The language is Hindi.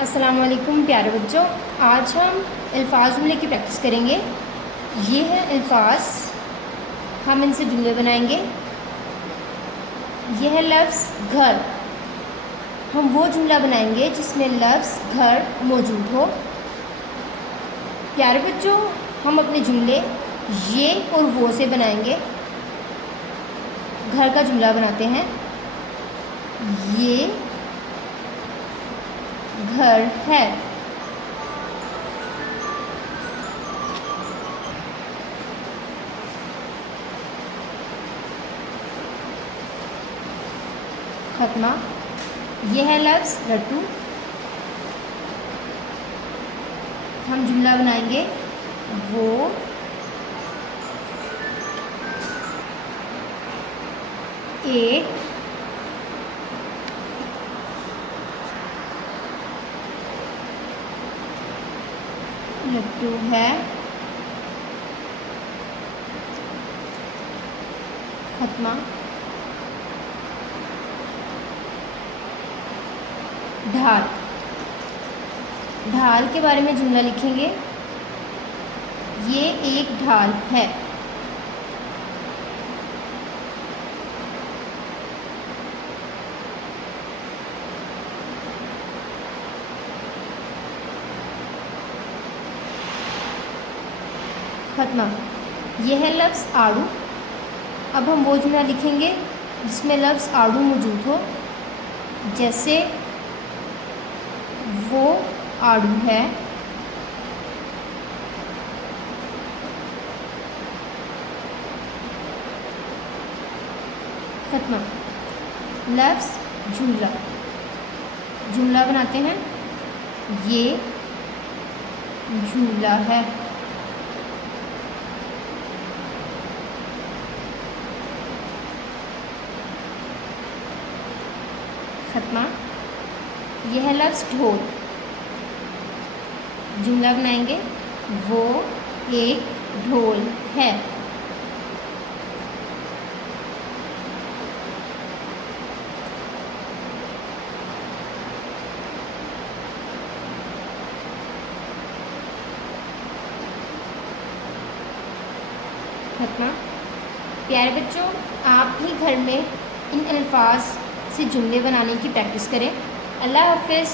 अस्सलाम वालेकुम प्यारे बच्चों, आज हम अल्फाज जुमले की प्रैक्टिस करेंगे। ये है अल्फाज, हम इनसे जुमले बनाएंगे। यह है लफ्ज़ घर, हम वो जुमला बनाएंगे जिसमें लफ्ज़ घर मौजूद हो। प्यारे बच्चों, हम अपने जुमले ये और वो से बनाएंगे। घर का जुमला बनाते हैं, ये घर है। खत्मा। यह है लफ्ज़ लड्डू, हम जुमला बनाएंगे वो एक लड्डू है। खत्मा। ढाल, ढाल के बारे में जुमला लिखेंगे, ये एक ढाल है। खत्मा। यह है लफ्ज़ आड़ू, अब हम वो जुमला लिखेंगे जिसमें लफ्ज़ आड़ू मौजूद हो, जैसे वो आड़ू है। खत्मा। लफ्ज़ झूला, जुमला बनाते हैं, ये झूला है। खत्मा। यह है लफ्ज़ ढोल, जुमला बनाएंगे वो एक ढोल है। खत्मा। प्यारे बच्चों, आप भी घर में इन अल्फाज से जुमले बनाने की प्रैक्टिस करें। अल्लाह हाफ़िज़।